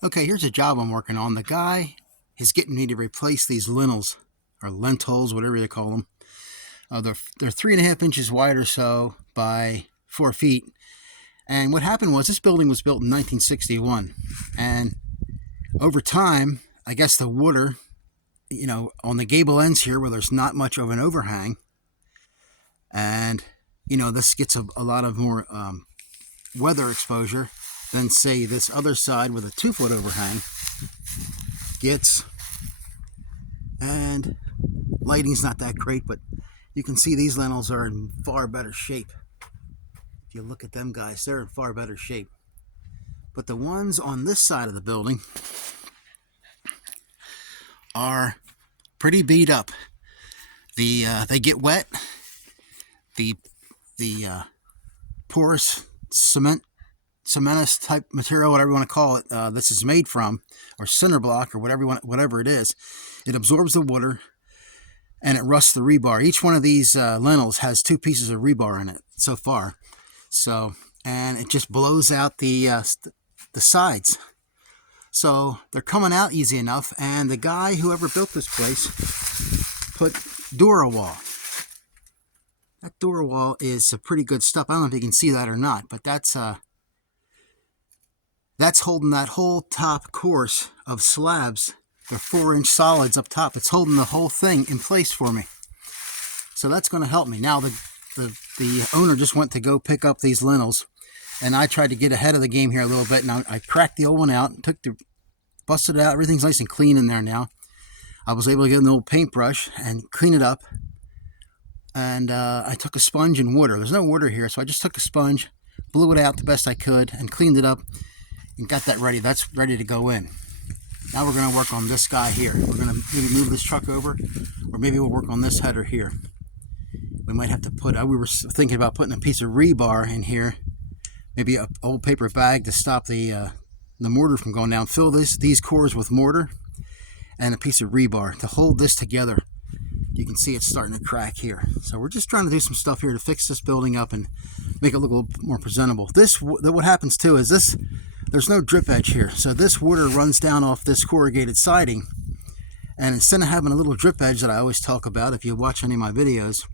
Okay, here's a job I'm working on. The guy is getting me to replace these lintels, or lintels, whatever you call them. They're 3.5 inches wide or so by 4 feet. And what happened was this building was built in 1961. And over time, I guess the water, on the gable ends here where there's not much of an overhang, and, this gets a lot of more weather exposure than, say, this other side with a 2-foot overhang gets. And lighting's not that great, but you can see these lintels are in far better shape. If you look at them guys, they're in far better shape. But the ones on this side of the building are pretty beat up. They get wet. The porous cementous type material, whatever you want to call it, this is made from, or cinder block, or whatever it is, it absorbs the water and it rusts the rebar. Each one of these lintels has 2 pieces of rebar in it so far. So, and it just blows out the sides. So they're coming out easy enough. And the guy, whoever built this place, put Durawall. That Durawall is a pretty good stuff. I don't know if you can see that or not, but that's holding that whole top course of slabs. They're 4-inch solids up top. It's holding the whole thing in place for me. So that's going to help me. Now the owner just went to go pick up these lintels, and I tried to get ahead of the game here a little bit. And I cracked the old one out, busted it out. Everything's nice and clean in there now. I was able to get an old paintbrush and clean it up. And I took a sponge and water. There's no water here, so I just took a sponge, blew it out the best I could, and cleaned it up and got that ready. That's ready to go in. Now we're going to work on this guy here. We're going to maybe move this truck over, or maybe we'll work on this header here. We might have to we were thinking about putting a piece of rebar in here, maybe an old paper bag to stop the mortar from going down. Fill these cores with mortar and a piece of rebar to hold this together. You can see it's starting to crack here. So we're just trying to do some stuff here to fix this building up and make it look a little more presentable. What happens too is there's no drip edge here. So this water runs down off this corrugated siding. And instead of having a little drip edge that I always talk about, if you watch any of my videos,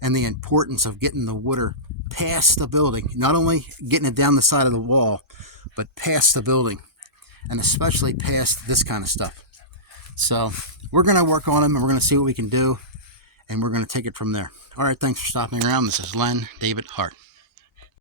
and the importance of getting the water past the building, not only getting it down the side of the wall, but past the building, and especially past this kind of stuff. So we're going to work on them, and we're going to see what we can do, and we're going to take it from there. All right, thanks for stopping around. This is Len David Hart.